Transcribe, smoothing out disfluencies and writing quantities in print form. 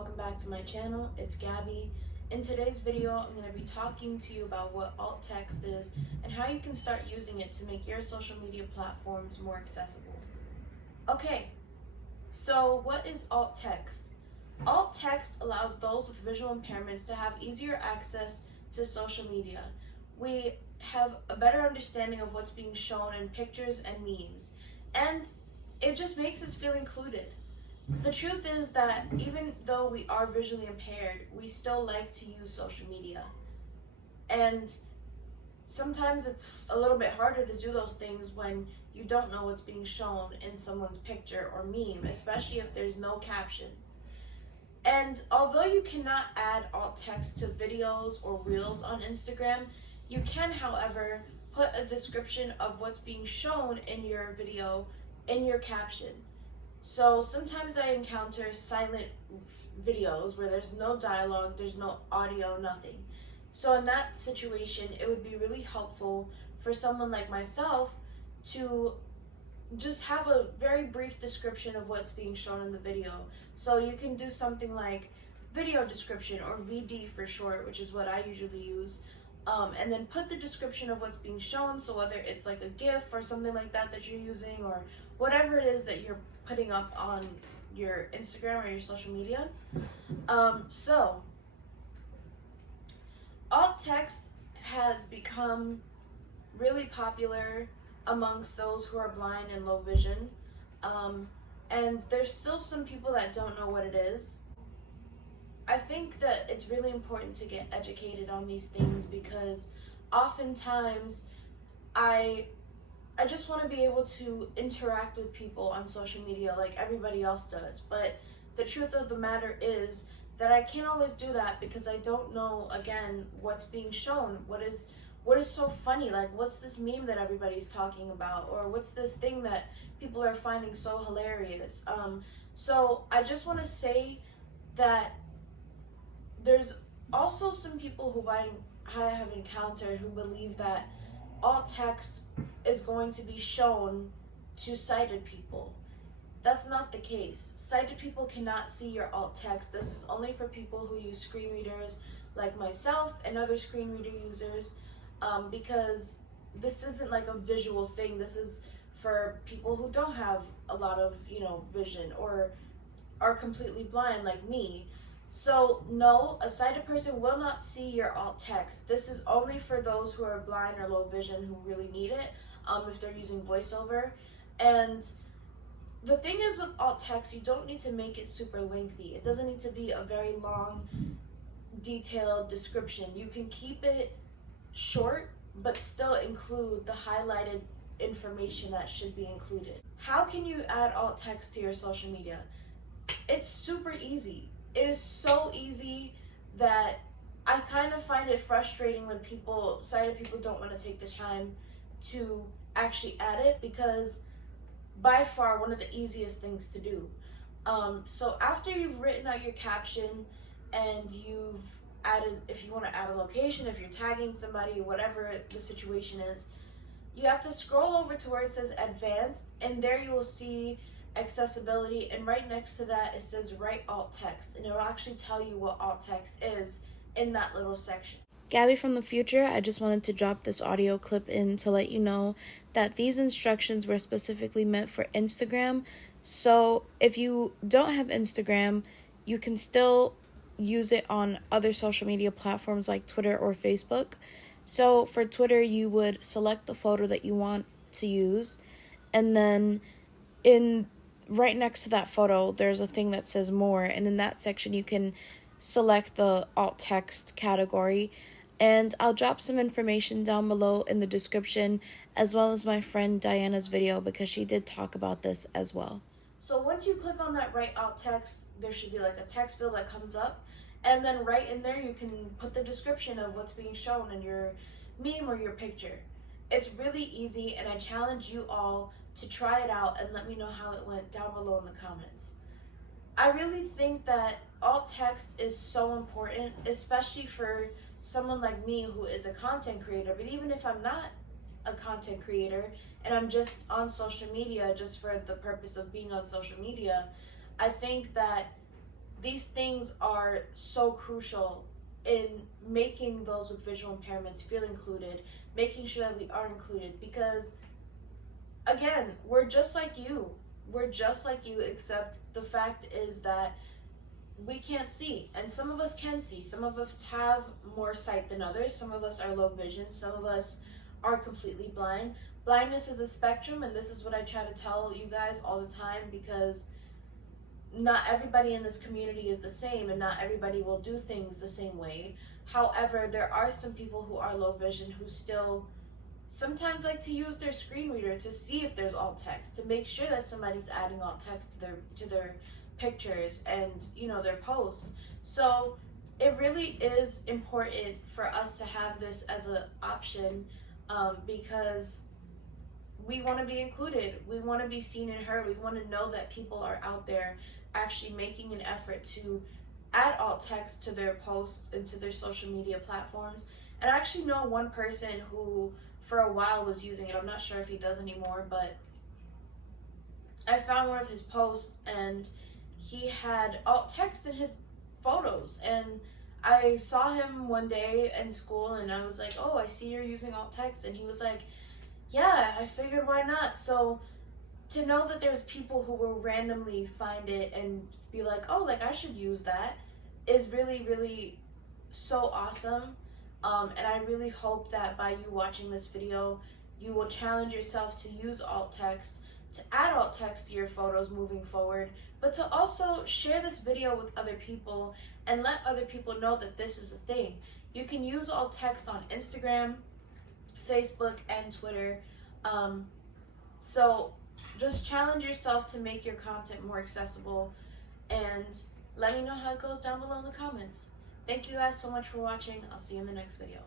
welcome back to my channel. It's Gabby. In today's video, I'm going to be talking to you about what alt text is and how you can start using it to make your social media platforms more accessible. Okay, so what is alt text? Alt text allows those with visual impairments to have easier access to social media. We have a better understanding of what's being shown in pictures and memes, and it just makes us feel included. The truth is that even though we are visually impaired, we still like to use social media. And sometimes it's a little bit harder to do those things when you don't know what's being shown in someone's picture or meme, especially if there's no caption. And although you cannot add alt text to videos or reels on Instagram, you can, however, put a description of what's being shown in your video in your caption. So sometimes I encounter silent videos where there's no dialogue, there's no audio, nothing. So in that situation, it would be really helpful for someone like myself to just have a very brief description of what's being shown in the video. So you can do something like video description, or VD for short, which is what I usually use. And then put the description of what's being shown, so whether it's like a GIF or something like that that you're using, or whatever it is that you're putting up on your Instagram or your social media. So alt text has become really popular amongst those who are blind and low vision, and there's still some people that don't know what it is. I think that it's really important to get educated on these things, because oftentimes I just want to be able to interact with people on social media like everybody else does. But the truth of the matter is that I can't always do that because I don't know, again, what's being shown. What is so funny? Like, what's this meme that everybody's talking about? Or what's this thing that people are finding so hilarious? So I just want to say that there's also some people who I have encountered who believe that alt text is going to be shown to sighted people. That's not the case. Sighted people cannot see your alt text. This is only for people who use screen readers like myself and other screen reader users, because this isn't like a visual thing. This is for people who don't have a lot of, vision, or are completely blind like me. So no, a sighted person will not see your alt text. This is only for those who are blind or low vision who really need it, if they're using voiceover. And the thing is, with alt text, you don't need to make it super lengthy. It doesn't need to be a very long, detailed description. You can keep it short, but still include the highlighted information that should be included. How can you add alt text to your social media? It's super easy. It is so easy that I kind of find it frustrating when sighted people don't want to take the time to actually add it, because by far one of the easiest things to do. So after you've written out your caption and you've added, if you want to add a location, if you're tagging somebody, whatever the situation is, you have to scroll over to where it says advanced, and there you will see accessibility, and right next to that it says write alt text, and it will actually tell you what alt text is in that little section. Gabby from the future, I just wanted to drop this audio clip in to let you know that these instructions were specifically meant for Instagram. So if you don't have Instagram, you can still use it on other social media platforms like Twitter or Facebook. So for Twitter, you would select the photo that you want to use, and then right next to that photo, there's a thing that says more, and in that section you can select the alt text category. And I'll drop some information down below in the description, as well as my friend Diana's video, because she did talk about this as well. So once you click on that write alt text, there should be like a text field that comes up, and then right in there you can put the description of what's being shown in your meme or your picture. It's really easy, and I challenge you all to try it out and let me know how it went down below in the comments. I really think that alt text is so important, especially for someone like me who is a content creator. But even if I'm not a content creator and I'm just on social media just for the purpose of being on social media, I think that these things are so crucial in making those with visual impairments feel included, making sure that we are included, because again, we're just like you. We're just like you, except the fact is that we can't see, and some of us can see. Some of us have more sight than others. Some of us are low vision. Some of us are completely blind. Blindness is a spectrum, and this is what I try to tell you guys all the time, because not everybody in this community is the same, and not everybody will do things the same way. However, there are some people who are low vision who still sometimes like to use their screen reader to see if there's alt text, to make sure that somebody's adding alt text to their pictures and, you know, their posts. So it really is important for us to have this as an option, because we want to be included. We want to be seen and heard. We want to know that people are out there actually making an effort to add alt text to their posts and to their social media platforms. And I actually know one person who for a while was using it. I'm not sure if he does anymore, but I found one of his posts and he had alt text in his photos, and I saw him one day in school and I was like, oh, I see you're using alt text, and he was like, yeah, I figured why not. So to know that there's people who will randomly find it and be like, oh, like I should use that, is really, really so awesome. And I really hope that by you watching this video, you will challenge yourself to use alt text, to add alt text to your photos moving forward, but to also share this video with other people and let other people know that this is a thing. You can use alt text on Instagram, Facebook, and Twitter. So just challenge yourself to make your content more accessible, and let me know how it goes down below in the comments. Thank you guys so much for watching. I'll see you in the next video.